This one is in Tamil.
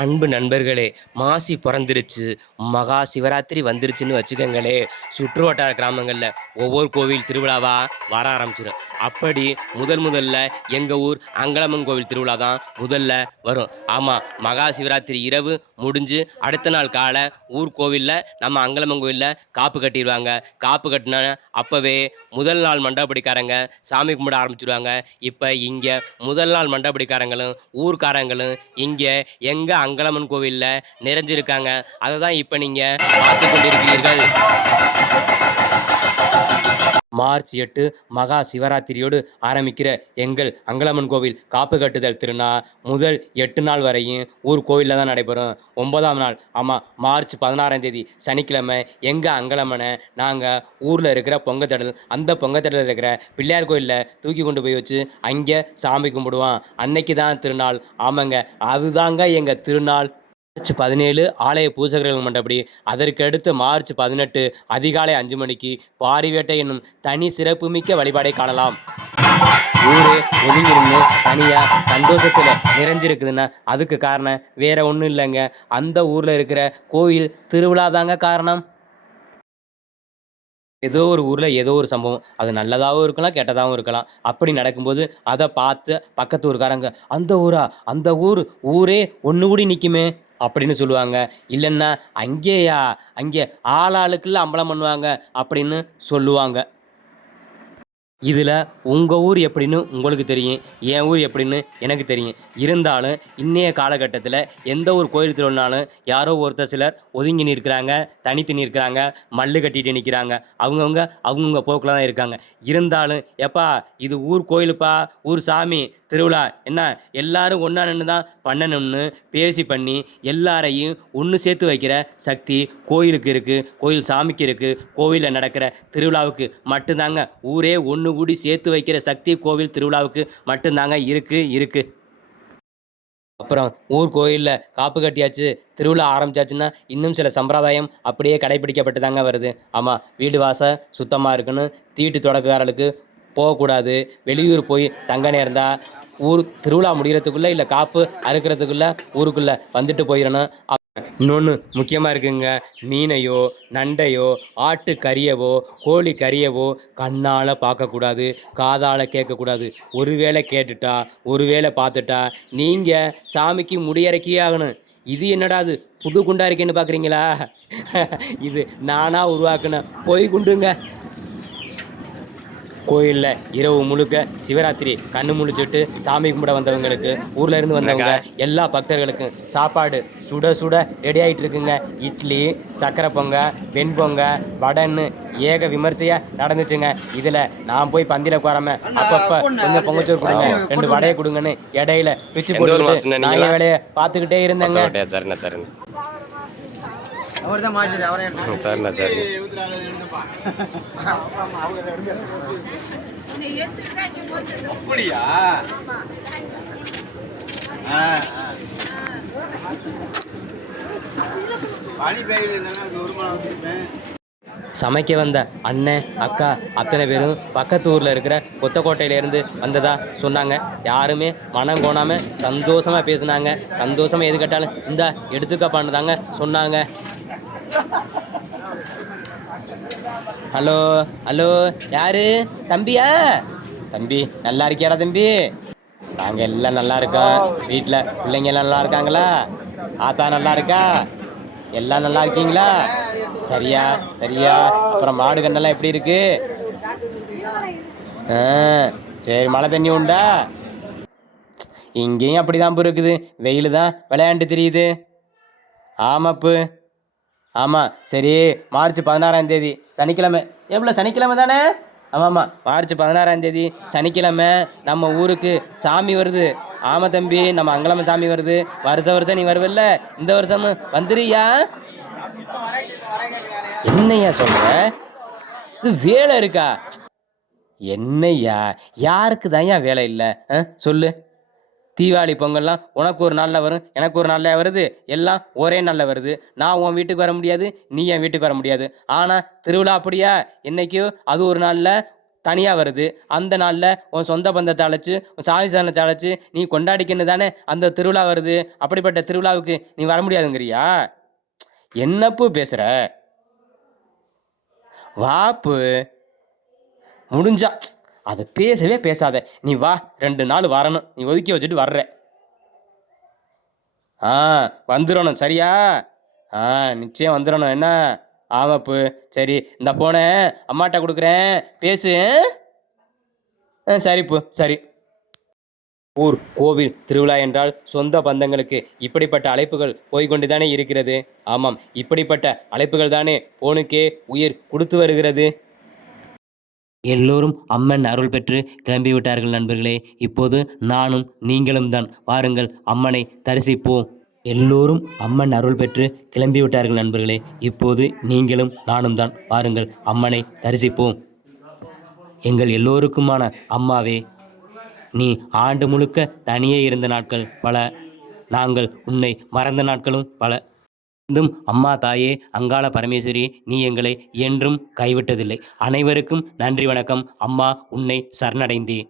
அன்பு நண்பர்களே மாசி பிறந்துருச்சு. மகா சிவராத்திரி வந்துருச்சுன்னு வச்சுக்கோங்களே சுற்று வட்டார கிராமங்களில் ஒவ்வொரு கோவில் திருவிழாவா வர ஆரம்பிச்சிடும் அப்படி முதல் முதல்ல எங்கள் ஊர் அங்கலம்மன் கோவில் திருவிழா தான் முதல்ல வரும். ஆமாம் மகா சிவராத்திரி இரவு முடிஞ்சு அடுத்த நாள் காலை ஊர் கோவிலில் நம்ம அங்கலம்மன் கோவிலில் காப்பு கட்டிடுவாங்க. காப்பு கட்டின அப்போவே முதல் நாள் மண்டபடிக்காரங்க சாமி கும்பிட ஆரம்பிச்சிடுவாங்க இப்போ இங்கே முதல் நாள் மண்டபடிக்காரங்களும் ஊர்க்காரங்களும் இங்கே எங்கள் அங்கலம்மன் கோவிலில் நிறைஞ்சிருக்காங்க. அதை தான் இப்போ நீங்கள் பார்த்து கொண்டிருக்கிறீர்கள். மார்ச் எட்டு மகா சிவராத்திரியோடு ஆரம்பிக்கிற எங்கள் அங்கலம்மன் கோவில் காப்பு கட்டுதல் திருநாள் முதல் எட்டு நாள் வரையும் ஊர் கோவிலில் தான் நடைபெறும். ஒன்பதாம் நாள் ஆமாம் மார்ச் பதினாறாம் தேதி சனிக்கிழமை எங்கள் அங்கலம்மனை நாங்கள் ஊரில் இருக்கிற பொங்கத்தடல் அந்த பொங்கத்தடலில் இருக்கிற பிள்ளையார் கோயிலில் தூக்கி கொண்டு போய் வச்சு அங்கே சாமி கும்பிடுவோம் அன்னைக்கு தான் திருநாள். ஆமாங்க அதுதாங்க எங்கள் திருநாள். மார்ச் பதினேழு ஆலய பூசகர்கள் மண்டபடி அதற்கடுத்து மார்ச் பதினெட்டு அதிகாலை அஞ்சு மணிக்கு பாரிவேட்டை என்னும் தனி சிறப்புமிக்க வழிபாடை காணலாம். ஊரே ஒதுங்கிருந்து தனியா சந்தோஷத்துல நிறைஞ்சிருக்குதுன்னா அதுக்கு காரணம் வேற ஒன்றும் இல்லைங்க. அந்த ஊர்ல இருக்கிற கோயில் திருவிழா தாங்க காரணம். ஏதோ ஒரு ஊரில் ஏதோ ஒரு சம்பவம். அது நல்லதாகவும் இருக்கலாம் கெட்டதாகவும் இருக்கலாம். அப்படி நடக்கும்போது அதை பார்த்து பக்கத்து ஊருக்காரங்க அந்த ஊரா? அந்த ஊர் ஊரே ஒன்று கூடி நிற்குமே அப்படின்னு சொல்லுவாங்க. இல்லைன்னா அங்கேயா அங்கே ஆளாளுக்குள்ள அம்பலம் பண்ணுவாங்க அப்படின்னு சொல்லுவாங்க. இதில் உங்கள் ஊர் எப்படின்னு உங்களுக்கு தெரியும் என் ஊர் எப்படின்னு எனக்கு தெரியும். இருந்தாலும் இன்றைய காலகட்டத்தில் எந்த ஒரு கோயில் திருவிழானாலும் யாரோ ஒருத்தர் சிலர் ஒதுங்கி நிற்கிறாங்க தனித்து நிற்கிறாங்க மல்லு கட்டிட்டு நிற்கிறாங்க. அவங்கவுங்க அவங்கவுங்க போக்கில் தான் இருக்காங்க. இருந்தாலும் எப்பா இது ஊர் கோயிலுப்பா ஊர் சாமி திருவிழா என்ன? எல்லாரும் ஒன்றா நின்று தான் பண்ணணும்னு பேசி பண்ணி எல்லாரையும் ஒன்று சேர்த்து வைக்கிற சக்தி கோயிலுக்கு இருக்குது கோயில் சாமிக்கு இருக்குது கோவிலில் நடக்கிற திருவிழாவுக்கு மட்டும்தாங்க. ஊரே ஒன்று கூடி சேர்த்து வைக்கிற சக்தி கோவில் திருவிழாவுக்கு மட்டும்தாங்க இருக்குது இருக்குது அப்புறம் ஊர் கோயிலில் காப்பு கட்டியாச்சு திருவிழா ஆரம்பிச்சாச்சுன்னா இன்னும் சில சம்பிரதாயம் அப்படியே கடைபிடிக்கப்பட்டு தாங்க வருது. ஆமாம் வீடு வாசல் சுத்தமாக இருக்குன்னு தீட்டு தொடக்குகாரர்களுக்கு போகக்கூடாது. வெளியூர் போய் தங்க நேர்ந்தா ஊர் திருவிழா முடிகிறதுக்குள்ளே இல்லை காப்பு அறுக்கிறதுக்குள்ளே ஊருக்குள்ளே வந்துட்டு போயிடணும் இன்னொன்று முக்கியமாக இருக்குங்க மீனையோ நண்டையோ ஆட்டு கறியவோ கோழி கறியவோ கண்ணால் பார்க்கக்கூடாது காதால் கேட்கக்கூடாது. ஒருவேளை கேட்டுட்டா ஒருவேளை பார்த்துட்டா நீங்கள் சாமிக்கு முடியறக்கியே ஆகணும். இது என்னடா அது புது குண்டா இருக்கேன்னு பார்க்குறீங்களா இது நானாக உருவாக்குன பொய் குண்டுங்க. கோயிலில் இரவு முழுக்க சிவராத்திரி கண்ணு முழிச்சிட்டு சாமி கும்பிட வந்தவங்களுக்கு ஊர்ல இருந்து வந்தவங்க எல்லா பக்தர்களுக்கும் சாப்பாடு சுட சுட ரெடி ஆயிட்டு இருக்குங்க. இட்லி சக்கரை பொங்க வெண் பொங்க வடைன்னு ஏக விமர்சையா நடந்துச்சுங்க. இதுல நான் போய் பந்தியில உட்காராம அப்பப்ப கொஞ்சம் பொங்கச்சோறு கொடுங்க. ரெண்டு வடையை கொடுங்கன்னு இடையில பிச்சு போட்டு நான் வேலையை பார்த்துக்கிட்டே இருந்தேங்க. அவர் தான் அவரே சரிண்ணா சரிண்ணா அப்படியா? ஆ, ஆ. பனி பெய்யுது ஒரு மணி வந்திருப்பேன். சமைக்க வந்த அண்ணன் அக்கா அத்தனை பேரும் பக்கத்து ஊரில் இருக்கிற கொத்தக்கோட்டையிலேருந்து வந்ததா சொன்னாங்க. யாருமே மனம் கோணாமல் சந்தோஷமாக பேசுனாங்க. சந்தோஷமாக எது கேட்டாலும் இந்தா எடுத்துக்கப்பான்னு தாங்க சொன்னாங்க. ஹலோ ஹலோ யாரு? தம்பியா? தம்பி நல்லா இருக்கியாடா தம்பி? நாங்க எல்லாம் நல்லா இருக்கோம். வீட்டுல பிள்ளைங்க எல்லாம் நல்லா இருக்காங்களா? ஆத்தா நல்லா இருக்கா? எல்லாம் நல்லா இருக்கீங்களா? சரியா சரியா. அப்புறம் மாடு கண்ணெல்லாம் எப்படி இருக்கு? ஆ சரி மழை தண்ணி உண்டா? இங்கேயும் அப்படிதான் இருக்குது வெயில் தான் விளையாண்டு தெரியுது. ஆமாப்பு. ஆமாம் சரி மார்ச் பதினாறாம் தேதி சனிக்கிழமை. எவ்வளோ சனிக்கிழமை தானே? ஆமாம் ஆமாம் மார்ச் பதினாறாம் தேதி சனிக்கிழமை நம்ம ஊருக்கு சாமி வருது. ஆமாம் தம்பி நம்ம அங்கலம்ம சாமி வருது. வருஷ வருஷம் நீ வருவல்ல? இந்த வருஷமும் வந்துருயா என்னய்யா சொல்ற? இது வேலை இருக்கா? என்னய்யா யாருக்கு தான் வேலை இல்லை? ஆ சொல்லு. தீபாவளி பொங்கல்லாம் உனக்கு ஒரு நாளில் வரும் எனக்கு ஒரு நாளில் வருது எல்லாம் ஒரே நாளில் வருது. நான் உன் வீட்டுக்கு வர முடியாது நீ என் வீட்டுக்கு வர முடியாது. ஆனால் திருவிழா அப்படியா? என்னைக்கோ அது ஒரு நாளில் தனியாக வருது. அந்த நாளில் உன் சொந்த பந்தத்தை அழைச்சி உன் சாமி சாதனத்தை அழைச்சி நீ கொண்டாடிக்கின்னு தானே அந்த திருவிழா வருது. அப்படிப்பட்ட திருவிழாவுக்கு நீ வர முடியாதுங்கிறியா? என்னப்பு பேசுகிற வாப்பு. முடிஞ்சா அதை பேசவே பேசாத. நீ வா ரெண்டு நாள் வரணும். நீ ஒதுக்கி வச்சுட்டு வர்ற. ஆ வந்துடணும் சரியா? ஆ நிச்சயம் வந்துடணும் என்ன? ஆமாப்பு சரி இந்த ஃபோனை அம்மாட்ட கொடுக்குறேன். பேசு. ஆ சரிப்பு சரி. ஊர் கோவில் திருவிழா என்றால் சொந்த பந்தங்களுக்கு இப்படிப்பட்ட அழைப்புகள் போய்கொண்டு தானே இருக்கிறது? ஆமாம் இப்படிப்பட்ட அழைப்புகள் தானே போனுக்கே உயிர் கொடுத்து வருகிறது? எல்லோரும் அம்மன் அருள் பெற்று கிளம்பிவிட்டார்கள் நண்பர்களே. இப்போது நானும் நீங்களும் தான். வாருங்கள் அம்மனை தரிசிப்போம். எல்லோரும் அம்மன் அருள் பெற்று கிளம்பிவிட்டார்கள் நண்பர்களே. இப்போது நீங்களும் நானும் தான். வாருங்கள் அம்மனை தரிசிப்போம். எங்கள் எல்லோருக்குமான அம்மாவே நீ ஆண்டு முழுக்க தனியே இருந்த நாட்கள் பல. நாங்கள் உன்னை மறந்த நாட்களும் பல. இருந்தும் அம்மா தாயே அங்காள பரமேஸ்வரி நீ எங்களை என்றும் கைவிட்டதில்லை. அனைவருக்கும் நன்றி வணக்கம். அம்மா உன்னை சரணடைந்தேன்